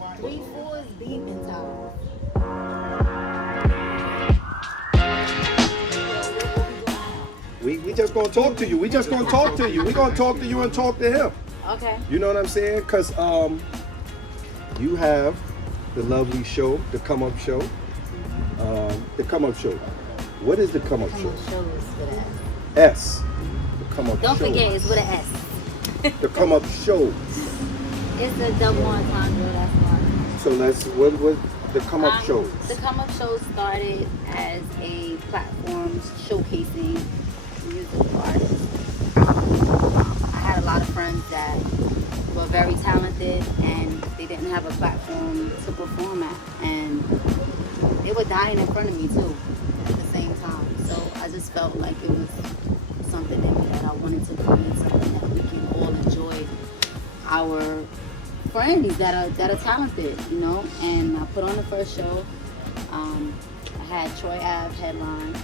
3-4 is beaming time. We just gonna talk to you. We just gonna talk to you. We gonna talk to you and talk to him. Okay. You know what I'm saying? Cause you have the lovely show, the Come Up Show. The Come Up Show. What is the Come Up Show? Shows with an S. The Come Up Don't Show. forget, it's with an S. The Come Up Show. It's a double entendre, that's why. So what was the Come Up Shows? The Come Up Show started as a platform showcasing musical artists. I had a lot of friends that were very talented and they didn't have a platform to perform at. And they were dying in front of me too at the same time. So I just felt like it was something in me that I wanted to create something that we can all enjoy. Our friends that are talented, you know. And I put on the first show. I had Troy Ave headline.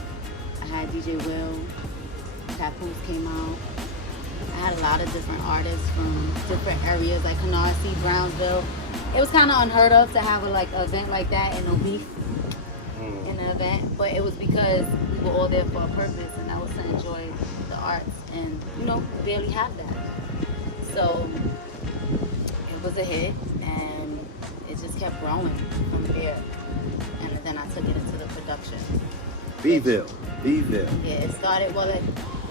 I had DJ Will. Papoose came out. I had a lot of different artists from different areas like Canarsie, Brownsville. It was kind of unheard of to have an event like that and no beef in the event, but it was because we were all there for a purpose, and that was to enjoy the arts, and you know, we barely have that. So it was a hit, and it just kept growing from there. And then I took it into the production. Beeville. Yeah,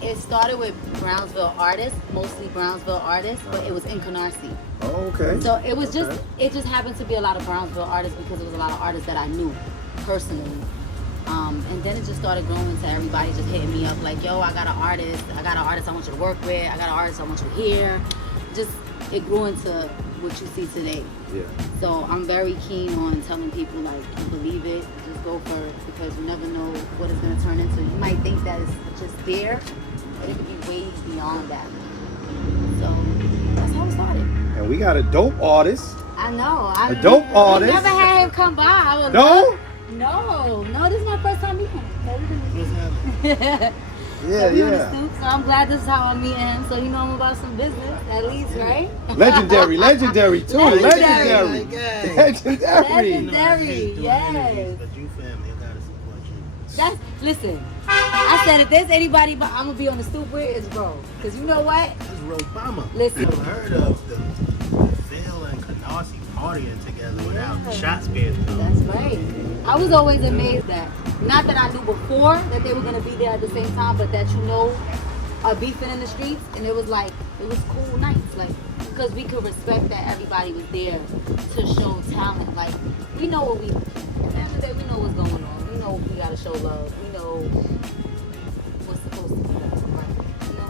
it started with Brownsville artists, mostly Brownsville artists, but it was in Canarsie. Oh, okay. So it was it just happened to be a lot of Brownsville artists because it was a lot of artists that I knew personally. And then it just started growing to everybody just hitting me up like, yo, I got an artist I want you to work with, I got an artist I want you here. Just, it grew into what you see today. Yeah. So I'm very keen on telling people, like, you believe it, just go for it, because you never know what it's going to turn into. You might think that it's just there, but it could be way beyond that. So that's how it started. And we got a dope artist. I know. A dope artist. I never had him come by. I would No? No, this is my first time meeting him. Yeah, we on the yeah. stoop, so I'm glad this is how I'm meeting him. So you know him about some business, at least, right? Legendary too. Legendary. Legendary. Yes. But you family, you gotta support you. That's, listen, I said if there's anybody but I'm gonna be on the stoop with, it's bro. Cause you know what? This is Obama. Listen. I've heard of the Phil and Canarsie partying together without shots being thrown. That's right. I was always amazed that, not that I knew before that they were gonna be there at the same time, but that, you know, are beefing in the streets, and it was like, it was cool nights, like, because we could respect that everybody was there to show talent. Like, we know what at the end of the day, we know what's going on. We know we gotta show love. We know what's supposed to be done, right? You know?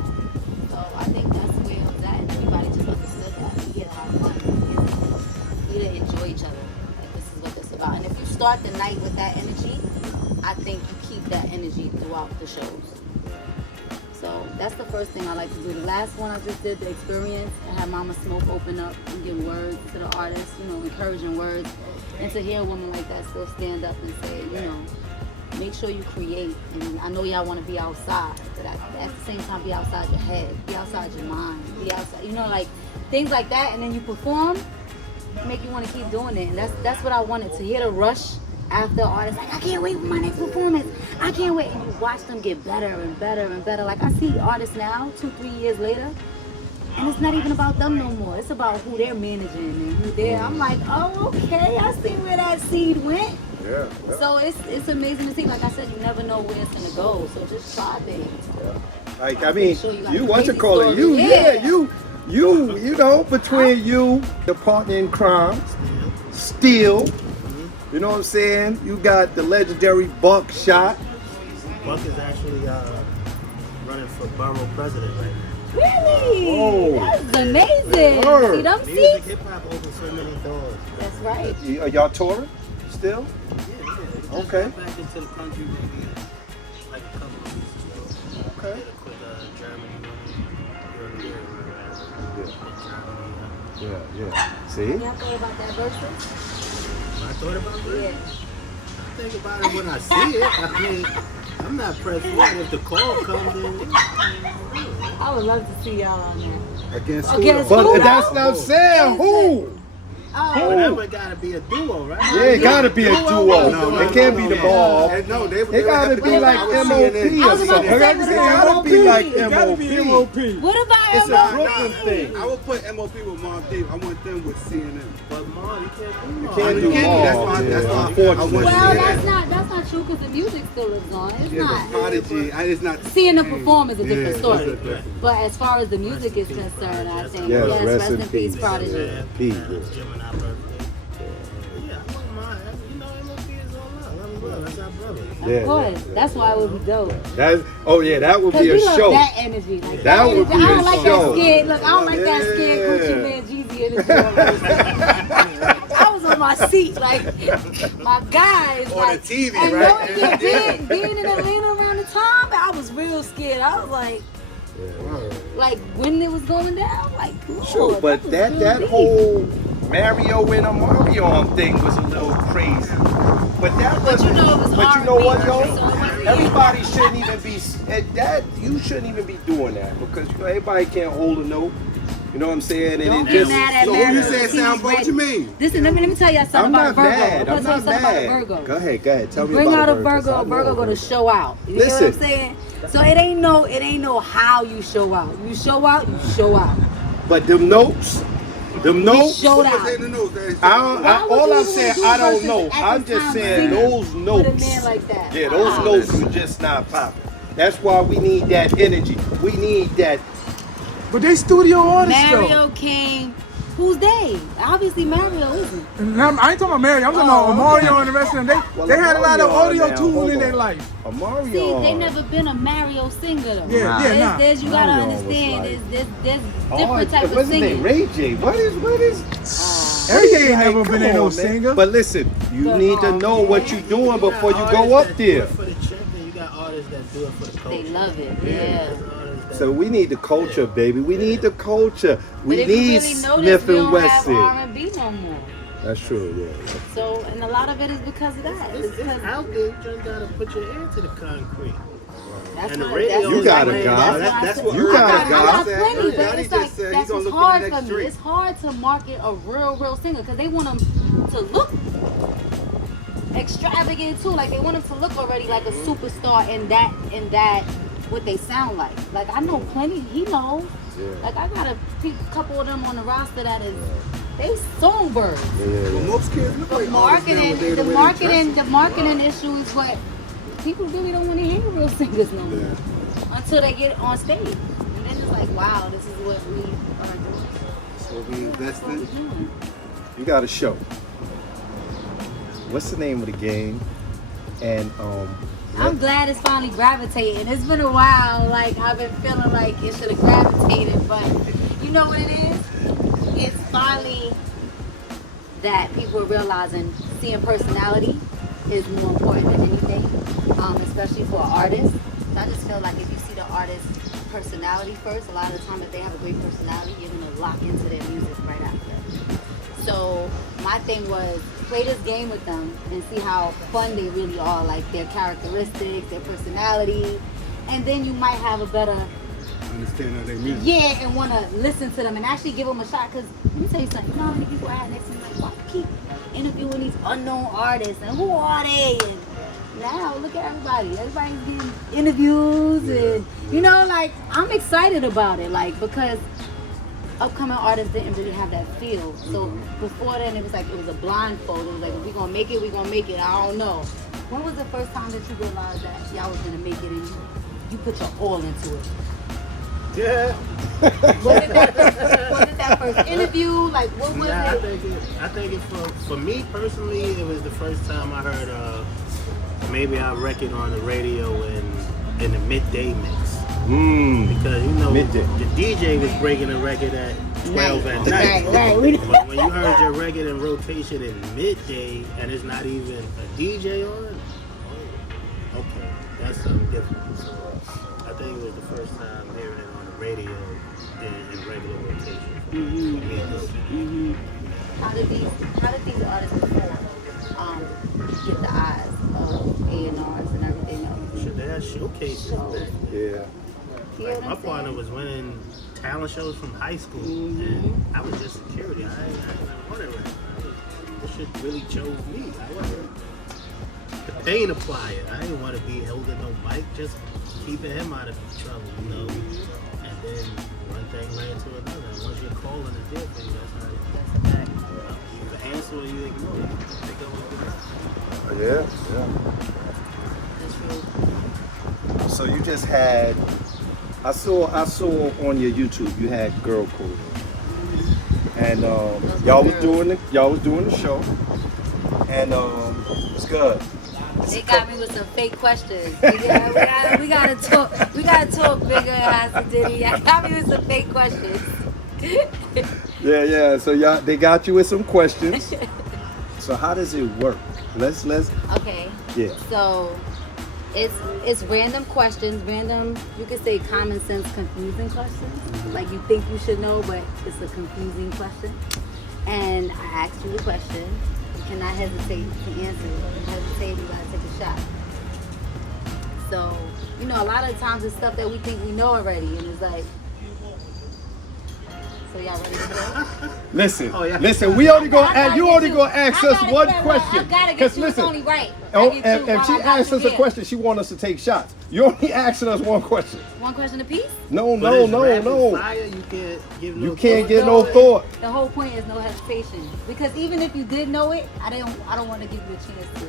So I think that's where it was at, and everybody just understood that. We had a lot of fun. We didn't enjoy each other. Like, this is what it's about. And if you start the night with that energy, I think you keep that energy throughout the shows. So that's the first thing I like to do. The last one I just did, the experience, I had Mama Smoke open up and give words to the artists, you know, encouraging words. And to hear a woman like that still stand up and say, you know, make sure you create. And I know y'all want to be outside, but at the same time, be outside your head, be outside your mind, be outside, you know, like things like that. And then you perform, make you want to keep doing it. And that's what I wanted, to hear the rush after artists, like, I can't wait for my next performance. I can't wait. And you watch them get better and better and better. Like, I see artists now, 2-3 years later, and it's not even about them no more. It's about who they're managing and who they're. I'm like, oh, okay, I see where that seed went. Yeah. So it's amazing to see. Like I said, you never know where it's gonna go. So just try things. Yeah. Like, I mean, Sure you what you call it? You, you know, between you, the partner in crime, Steele. You know what I'm saying? You got the legendary Buckshot. Buck is actually running for borough president right now. Really? Oh. That's amazing. Word. See them Music, seats? hip hop opens so many doors. That's right. Are y'all touring still? Yeah. We just Okay. got back into the country maybe like a couple of weeks ago. Okay. Did a quick Germany run earlier in Germany. Yeah. See? Y'all thought about that versus? I thought about it. Yeah. I think about it when I see it. I mean, I'm not pressed for it. If the call comes in, I would love to see y'all on there. Against Against But who that's now? not saying who. Whenever it gotta be a duo, right? Yeah, it gotta be a duo. It can't be the ball. No, It gotta be like MOP or something. It gotta be like MOP. What about It's a MOP? Brooklyn thing. I would put MOP with Mom Deep. I want them with CNN. But Mom, you can't do Mom. Can't do That's all. why. That's why. Unfortunately. Well, that's not true because the music still lives on. It's Yeah, but not. Prodigy, it's not. Seeing them perform is a different Yeah, story. it's a different- But as far as the music is concerned, I think Yes, yes, rest in peace, Prodigy. Peace. Gemini birthday. Yeah, I wouldn't mind. You know, MOP is all love. That's our brother. Of course, that's why it would be dope. That would Cause be a we love show. that energy. Like, That would energy. be I a don't like show. that scared. Look, I don't like that scared Yeah. Gucci man Jeezy energy. I was on my seat, like my guys. On like, the TV, and right? knowing being in Atlanta around the time, I was real scared. I was like when it was going down, like Lord, Sure, but was that real deep. whole Mario and a Mario thing was a little crazy. But that But you wasn't. know it was But you know what, R&B, yo? so it wasn't- Everybody shouldn't even be at that. You shouldn't even be doing that because you know everybody can't hold a note. You know what I'm saying? And Don't it get just. mad at So Mario. who you saying He's sound both? What ready. you mean? Listen, let me tell you something I'm about not a Virgo. mad. I'm I'm gonna tell you not something about a mad. Virgo. Go ahead. Tell me Bring about out a Virgo. Virgo. A Virgo gonna show out. You know what Listen. I'm saying? So it ain't no how you show out. You show out. You show out. But them notes. You showed What's out. in the news? Why would All you I'm even saying, do I don't versus know. at I'm the just time saying singing those with a notes. man like that. Yeah, those notes were just not popping. That's why we need that energy. We need that. But they studio artists Mario came. Who's they? Obviously Mario isn't. though. And I ain't talking about Mario. I'm talking about Mario and the rest of them. They had a lot of audio tools in their life. A Mario. See, they never been a Mario singer though. Yeah, nah. There's you gotta Mario was understand. like- There's different types of What's his name? singing. Ray J. What is? Every day ain't Like, never come been in on, no man. singer. But listen, you need to know what you're doing before you go up Do there. it for the check, and you got artists that do it for the culture. They love it. There's Yeah. artists that- So we need the culture, baby. We need the culture. We But if you need really notice, we don't have Smif-N-Wessen. R&B no more. That's true, yeah. So, and a lot of it is because of that. It's It's because out there. You just gotta put your ear to the concrete. that's And the why- radio that's You got a why- guy. why I That's said- what You Earl got a I guy. got said. plenty, but Johnny it's just like said he's that's gonna what's look hard for the for next me. drink. It's hard to market a real singer because they want them to look extravagant too. Like they want them to look already like a superstar in that what they sound like. Like I know plenty. He knows. Yeah. Like I got a couple of them on the roster that is they songbirds. Well, most kids look like artists nowadays, The the way they marketing issue is what people really don't want to hear real singers no more until they get on stage. And then it's like, wow, this is what we are doing. So we invest What we're in. doing. You got a show. What's the name of the game? And I'm glad it's finally gravitating. It's been a while. Like I've been feeling like it should have gravitated, but you know what it is? It's finally that people are realizing seeing personality is more important than anything, especially for an artist. So I just feel like if you see the artist's personality first, a lot of the time if they have a great personality, you're gonna lock into their music right after. So my thing was play this game with them and see how fun they really are, like their characteristics, their personality, and then you might have a better Understand how they music. yeah, and want to listen to them and actually give them a shot. Because let me tell you something, you know how many people I had next to me like, why you keep interviewing these unknown artists and who are they? And now look at everybody. Everybody's getting interviews and you know, like I'm excited about it, like because upcoming artists didn't really have that feel. So before then, it was like it was a blindfold. It was like if we gonna make it, we gonna make it. I don't know. When was the first time that you realized that y'all was gonna make it and you put your all into it? Yeah. Was it that first interview? Like, what was Nah, it? I think it for me personally, it was the first time I heard maybe I record on the radio in the midday mix. Because you know Midday. the DJ was breaking the record at 12 at night. Right. But when you heard your record in rotation in midday and it's not even a DJ on, oh, okay, that's something different. So I think it was the first time hearing it on the radio in regular rotation. How did these artists before get the eyes of A&Rs and everything else? Shit, they had showcases back then. yeah. You know Like, what my I'm partner saying? was winning talent shows from high school, and I was just security. I didn't want it right. shit really chose me. I wasn't the pain applier. I didn't want to be holding no mic, just keeping him out of trouble, you know. And then one thing led to another. And once you're calling a deal for you, that's how you either answer or you ignore it. Pick up what you got. Yeah. So you just had, I saw on your YouTube you had girl code, and y'all was doing the show, and it's good. They got me with some fake questions. Yeah, we gotta talk. We gotta talk bigger, Hassan Diddy. I got me with some fake questions. Yeah. So they got you with some questions. So how does it work? Let's. Okay. Yeah. So it's random questions, random. You could say common sense, confusing questions. Like you think you should know, but it's a confusing question. And I ask you the question. You cannot hesitate to answer it. If you hesitate, you gotta take a shot. So, you know, a lot of times it's stuff that we think we know already, and it's like, so y'all ready to go? Listen, Oh, yeah. listen. We only gonna ask. You only gonna ask us one question. I gotta get Cause you listen, Tony right. if she asks us a question, she want us to take shots. You only asking us one question. One question apiece? No. But it's rapid fire, you can't give no You can't thought. get no thought. The whole point is no hesitation. Because even if you did know it, I don't want to give you a chance to.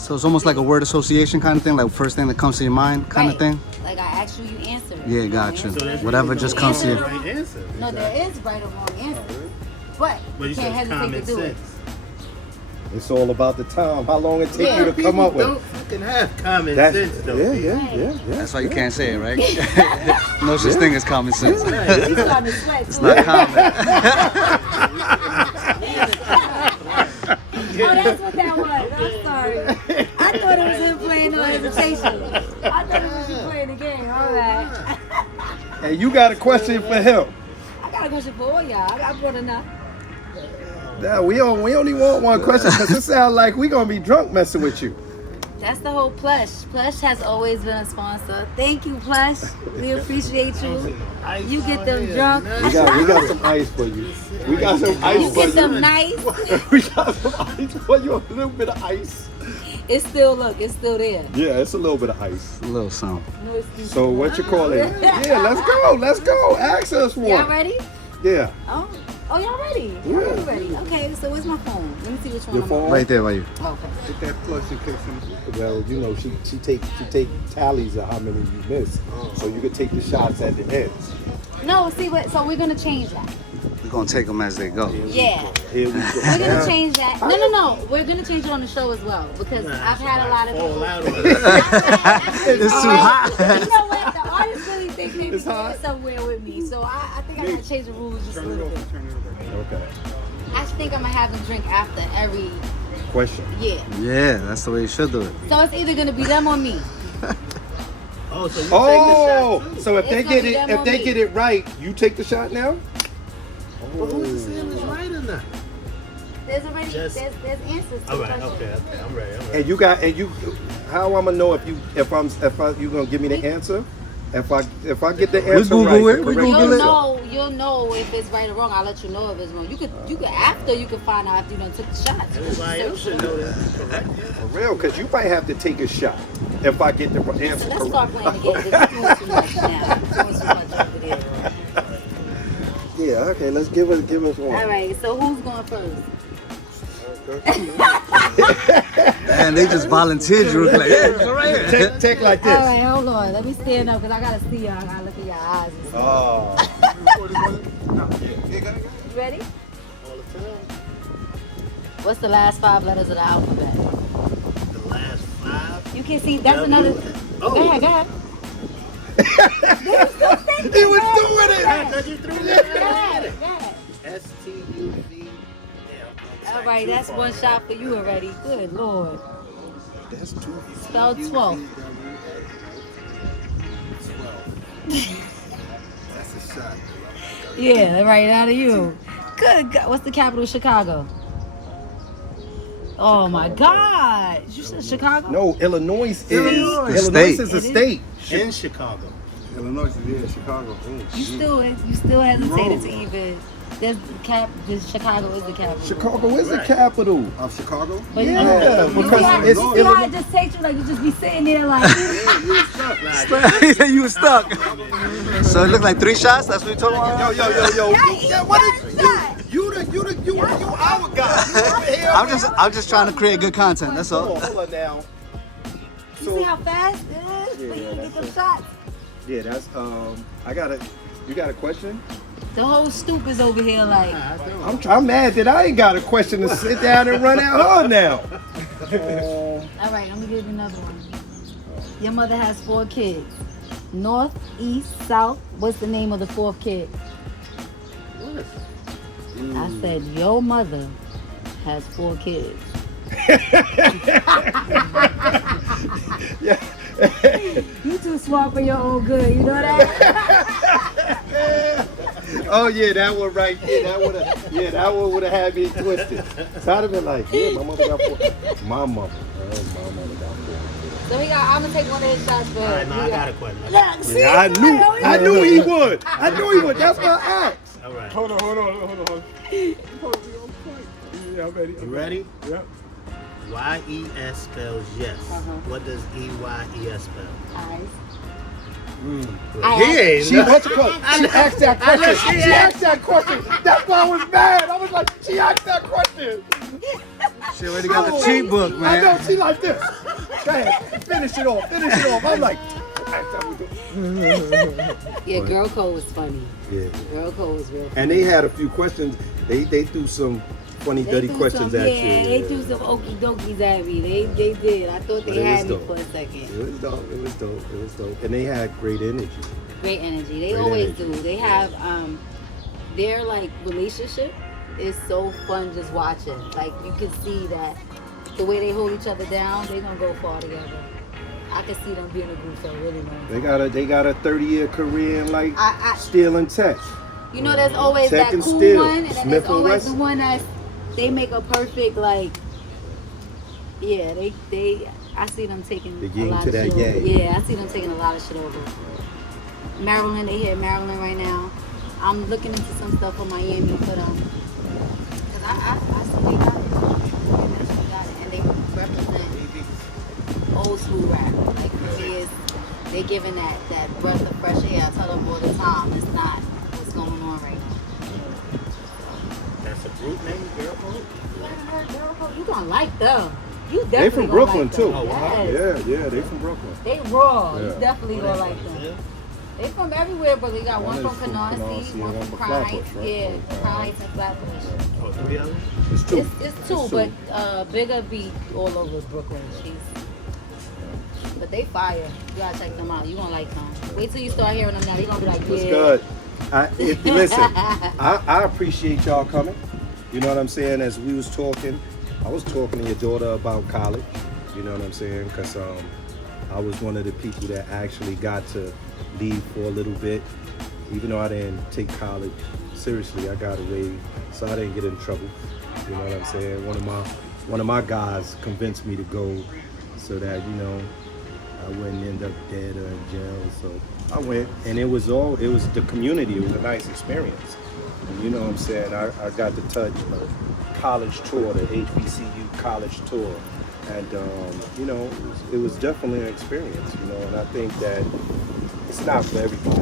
So it's almost like a word association kind of thing, like first thing that comes to your mind kind of thing. Like I asked you, you answered. Yeah, got you. So there's Whatever really just no comes to you. right answer. No, there is right or wrong answer. But But you you can't said hesitate common to do it. sense. It's all about the time. How long it take you to come up with Don't it. fucking have common That's, sense though. yeah. That's why you can't say it, right? No such thing as common sense. He's starting to sweat too. It's not common. Oh, that's what that was. I'm sorry. I thought it was him playing no hesitation. I thought it was you playing the game. All right. And you got a question for him. I got a question for all y'all. I brought enough. Yeah, we only want one question because it sounds like we gonna be drunk messing with you. That's the whole Plush. Plush has always been a sponsor. Thank you, Plush. We appreciate you. You get them drunk. We got some ice for you. We got some ice You for get you. them nice. We got some ice for you. A little bit of ice. It's still there. Yeah, it's a little bit of ice. A little something. No excuse. So what you call it? Yeah, let's go. Ask us one. Y'all ready? Yeah. Oh, y'all ready? Yeah. Y'all ready? Okay, so where's my phone? Let me see which one Your I'm phone? on. Right there by you. Okay. Get that plus in case some. Well, you know, she take tallies of how many you miss, so you could take the shots at the end. No, see what? So we're gonna change that. We're gonna take them as they go. Yeah. Here we go. We're gonna change that. No. We're gonna change it on the show as well because I've had a lot of Fall people. out on it. It's too hot. You know what? The artists really think they It's can hot. get somewhere with me, so I think I gotta change the rules just a Turn it little over. bit. Turn it over. Okay. I think I'm gonna have them drink after every Question. year. Yeah, that's the way you should do it. So it's either gonna be them or me. Oh, so you Oh, take the shot too. so if It's they gonna get be it, them if or they me. get it right, you take the shot now. But who's to say if it's right or not? There's already Just- there's answers to All the right, question. okay, I'm ready. And you, how I'm gonna know if you gonna give me the answer? If I get the answer Google right, it, we correct Google answer. You'll know if it's right or wrong. I'll let you know if it's wrong. You could after you can find out if you done took the shots. Everybody else should know that. Correct? For real, because you might have to take a shot if I get the So answer let's start correct. playing the game. 'Cause you're doing too much now. You're doing too much over there. Yeah, okay, let's give us one. All right. So who's going first? Man, they just volunteered you. Like, hey, it's all right here. Take like this. All right. Hold on. Let me stand up because I gotta see y'all. I gotta look in your eyes. And stuff. Oh. You ready? All the time. What's the last 5 letters of the alphabet? The last 5. You can see. That's another. Oh. Go ahead. He was doing it. I thought you threw Go that. ahead. Go ahead. STUV. All right, that's one shot for you already. Good Lord. That's two. Spell 12. That's a shot. Yeah, right out of you. Good God. What's the capital of Chicago? Oh my God. You said Chicago? No, Illinois is Illinois. Illinois State. is a state. In Chicago. Illinois is in Chicago. You still hesitated to even. This Chicago is the capital. Chicago is the capital. Of Chicago? But Yeah, you because see it's how it just takes you like you just be sitting there like. He said you was stuck. So it looked like 3 shots. That's what you told me. Yo. Yeah, what is you our guy. You over here. I'm just trying to create good content. That's all. Hold on now. You see how fast it is? Yeah, But you yeah, can get that's them it. shots. Yeah, that's you got a question? The whole stoop is over here like. I'm mad that I ain't got a question to sit down and run at her now. All right, I'm gonna give you another one. Your mother has 4 kids. North, east, south. What's the name of the 4th kid? I said your mother has 4 kids. Yeah. You too smart for your own good. You know that? Oh yeah, that one right there. That one would have had me twisted. So I'd have been like, yeah, my mother got 4. My mother got 4. So I'm gonna take one of his shots for. All right, now I got a question. Look, see, Yeah, I knew he would. I knew he would. That's my act. All right. Hold on. Yeah, I'm ready. You ready? Yep. Y-E-S spells yes. What does E-Y-E-S spell? Eyes. He ain't She asked that question. She asked that question. That's why I was mad. I was like, she asked that question. She already got the cheat book, I man. know, she like this. Go ahead, finish it off. I'm like, Yeah, girl code was funny. yeah. Girl code was real funny. And they had a few questions. They threw some funny, dirty questions at you. Yeah, they threw some okie dokies at me. They did. I thought But they it was had me dope. for a second. It was dope. And they had great energy. Great energy. They Great always energy. do. They have their like relationship is so fun just watching. Like you can see that the way they hold each other down, they're gonna go far together. I can see them being a group for a really long time. They got a 30-year career in like I- steel and tech. You know, there's always that cool Tek-N-Steele, one, and then there's always the Smif-N-Wessen. one that's they make a perfect like. Yeah, they. I see them taking They a getting lot to of that shit over. yang. Yeah, I see them taking a lot of shit over. Maryland, they here in Maryland right now. I'm looking into some stuff for Miami, but cause I see they got it. They got it, and they represent old school rap. Like for me, they giving that breath of fresh air. I tell them all the time, it's not what's going on right now. That's a group name, Girl Code? You gonna like them. You definitely They from gonna Brooklyn like them. too. Yes. Yeah, they from Brooklyn. They raw. Yeah. You definitely gonna like them. They from everywhere, but we got one One from is from Canarsie, Canarsie, one and from one Crown from Heights. Flatbush, right? Yeah, Oh, Crown Heights and Flatbush. Oh, 3 of them? It's 2. It's two, but Bigger be all over Brooklyn. But they fire. You gotta check them out. You gonna like them. Wait till you start hearing them now. You gonna be like, yeah. It's good. Listen, I appreciate y'all coming. You know what I'm saying? As we was talking, I was talking to your daughter about college. You know what I'm saying? Because I was one of the people that actually got to leave for a little bit. Even though I didn't take college seriously, I got away, so I didn't get in trouble. You know what I'm saying? One of my guys convinced me to go so that, you know, I wouldn't end up dead or in jail. So I went, and it was the community. It was a nice experience. And you know what I'm saying? I got to touch a college tour, the HBCU college tour. And, you know, it was definitely an experience, you know, and I think that it's not for everybody.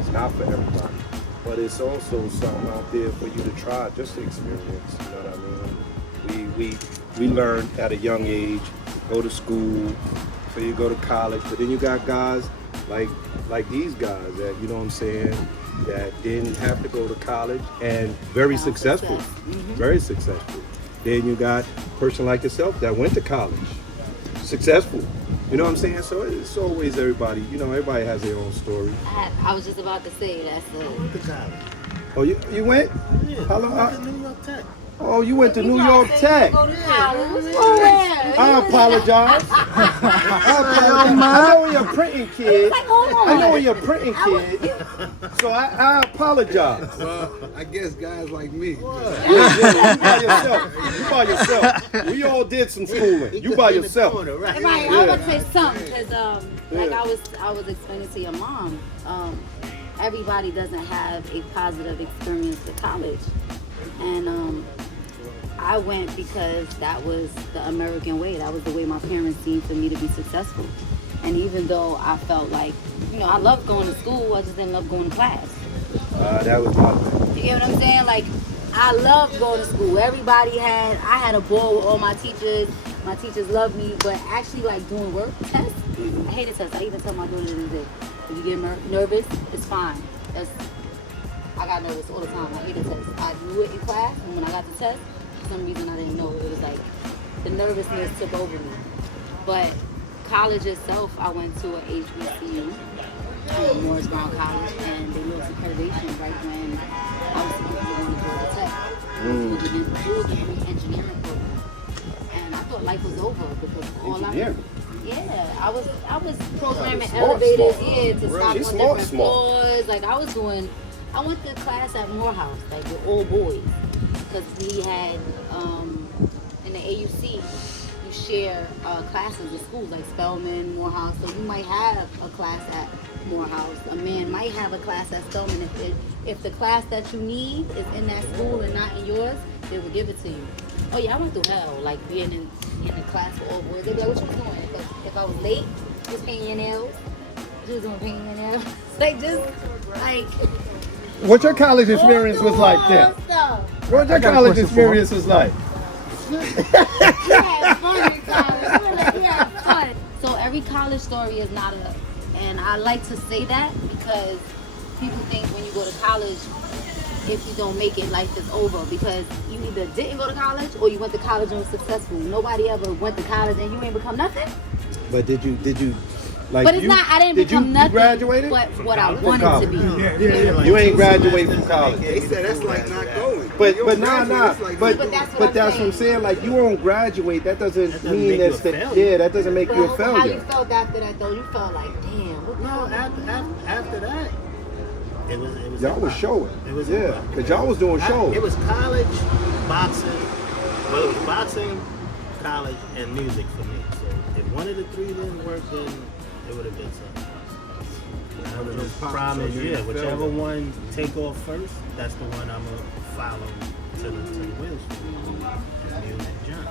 It's not for everybody. But it's also something out there for you to try, just to experience, you know what I mean? We learned at a young age, go to school, so you go to college, but then you got guys like these guys that, you know what I'm saying, that didn't have to go to college and very successful, very successful. Then you got a person like yourself that went to college, successful. You know what I'm saying? So it's always everybody, you know, everybody has their own story. I was just about to say that's I went to college. Oh, you went? Yeah, How long? I went to New York Tech. Oh, you went to New York Tech. Go to college. I apologize. I know you're a printing kid. Like, hold on. I know you're a printing kid. So I apologize. Well, I guess guys like me. Yeah, you by yourself. We all did some schooling. You by yourself. Corner, right? Right, I was gonna say something because like I was explaining to your mom, everybody doesn't have a positive experience with college. And I went because that was the American way. That was the way my parents seemed for me to be successful. And even though I felt like, I loved going to school, I just didn't love going to class. That was my thing. You get what I'm saying? Like, I loved going to school. I had a ball with all my teachers. My teachers loved me, but actually, like, doing work, tests, I hated tests. I even tell my daughter today, if you get nervous, it's fine. I got nervous all the time. I hated tests. I knew it in class, and when I got the test, for some reason I didn't know. It was like, the nervousness took over me. But college itself, I went to an HBCU, Morris Brown College, and they lost accreditation right when I was supposed to go to Georgia Tech. It was a degree engineering program. And I thought life was over because all I was programming elevators, to stop on different floors. Like I went to class at Morehouse, like with all boys, because we had in the AUC you share classes at schools like Spelman, Morehouse. So you might have a class at Morehouse. A man might have a class at Spelman. If the class that you need is in that school and not in yours, they will give it to you. Oh yeah, I went through hell, like being in a class with all boys. They'd be like, what you was doing? If I was late, just painting your nails. She was doing painting your nails. Like just like. What your college experience was like then? What your college experience was like? We had fun in college. We had fun. So every college story is not and I like to say that because people think when you go to college, if you don't make it, life is over because you either didn't go to college or you went to college and was successful. Nobody ever went to college and you ain't become nothing. But did you like? But it's not. I didn't become nothing. You graduated? But what I wanted to be. Yeah. You ain't graduated from college. They said that's like not going. But You don't nah. graduate, it's like But that's what I'm saying. Like you won't graduate. That doesn't mean make that's you a failure. yeah. That doesn't make you a How failure. you felt after that though? You felt like, damn. No, after that, it was. Y'all was showing. It was because y'all was doing shows. It was college, boxing. Well, it was boxing, college, and music for me. So if one of the three didn't work, then it would have been something. I would just promise, whichever one take off first, that's the one I'm gonna follow to the wheels for. And music jump.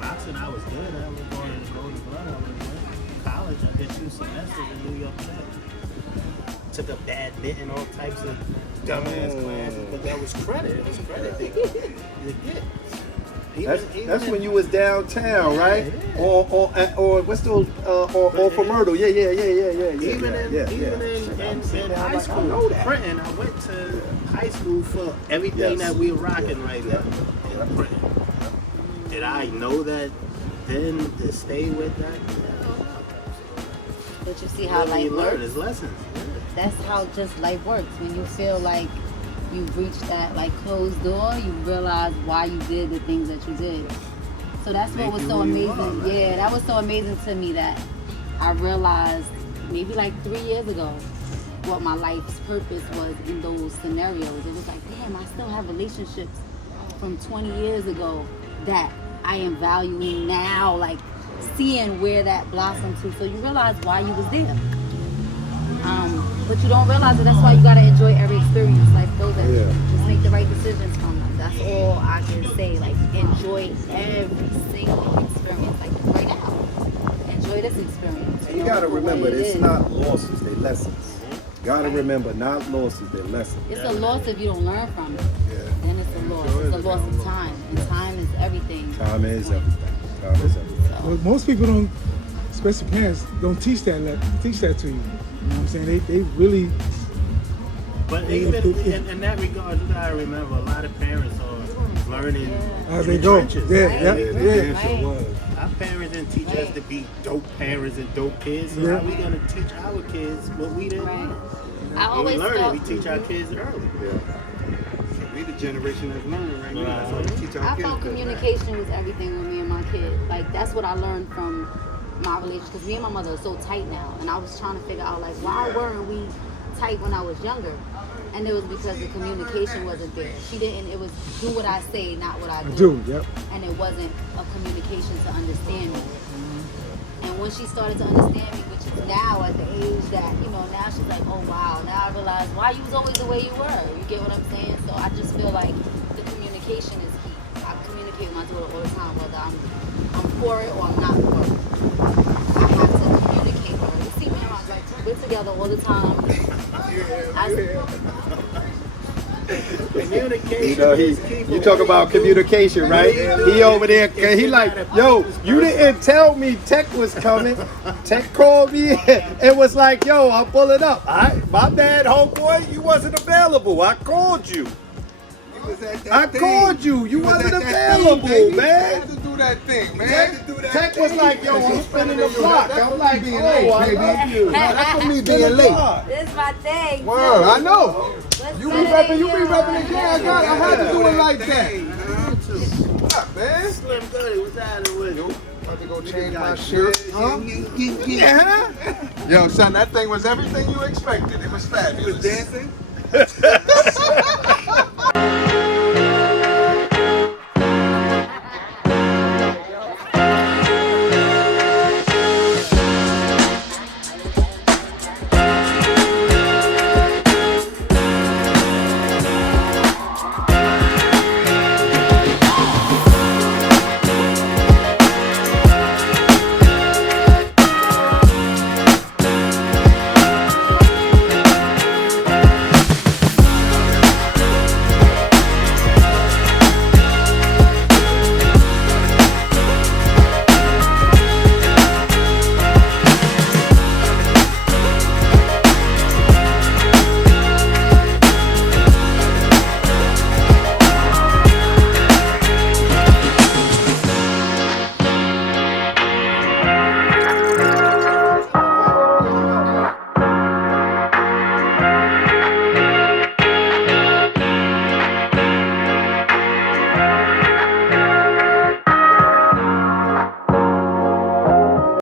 Boxing, I was good. I was going to Golden Glove. I was good. College, I did 2 semesters in New York Tech. Took up badminton, all types of dumbass classes, but that was credit. It was credit they get. That's when you was downtown, right? Yeah. Or what's those? Or for Myrtle? Yeah. Even in high school, Printing, I went to high school for everything that we're rocking right now. In Printing. Did I know that then to stay with that? But you see how life learn works. his lessons. That's how just life works. When you feel like you've reached that like closed door, you realize why you did the things that you did. So that's what was so amazing. Yeah, that was so amazing to me that I realized maybe like 3 years ago what my life's purpose was in those scenarios. It was like, damn, I still have relationships from 20 years ago that I am valuing now, like seeing where that blossomed to. So you realize why you was there. But you don't realize it. That's why you gotta enjoy every experience. Like those at you. Just make the right decisions from them. That's all I can say. Like enjoy every single experience. Like right now, enjoy this experience. You gotta remember, it's not losses, they lessons. Gotta remember, not losses, they're lessons. It's a loss if you don't learn from it. Then it's a loss. It's a loss of time, and time is everything. Time is everything. Time is everything. Well, most people don't, especially parents, don't teach that to you. You know what I'm saying? They really. But even in that regard, you gotta remember a lot of parents are learning As in they the go. trenches. Yeah. Our parents didn't teach us to be dope parents and dope kids. So how we gonna teach our kids what we didn't learn? I always we learn felt, it. We teach our kids early. We the generation that's learning right now. That's what we teach our I kids. felt communication was everything with me and my kid. Like that's what I learned from my relationship. Because me and my mother are so tight now, and I was trying to figure out like why weren't we tight when I was younger? And it was because the communication wasn't there. She didn't. It was do what I say, not what I do. Yep. And it wasn't a communication to understand me. And when she started to understand me, which is now at the age that, you know, now she's like, oh wow, now I realize why you was always the way you were. You get what I'm saying? So I just feel like the communication is key. I communicate with my daughter all the time, whether I'm for it or I'm not for it. I have to communicate with her. You see me around, like, we're together all the time. Communication. You know, is key for you talk about communication, right? He over there, he like, yo, you didn't tell me Tek was coming. Tek called me and was like, yo, I'll pull it up. My bad, homeboy, you wasn't available. I called you. I called you. You wasn't available, You man. had to do that thing, man. Tek was like, yo, I'm spinning the block. I'm like, being oh, late, I baby. love you. That's for me being late. This is my thing. Word, I know. What's You be better repping, you be than repping again. I had to do it like that. What up, man? Slim 30, what's happening with you? About to go change my shirt. Huh? Yeah. Yo, son, that thing was everything you expected. It was fabulous. dancing?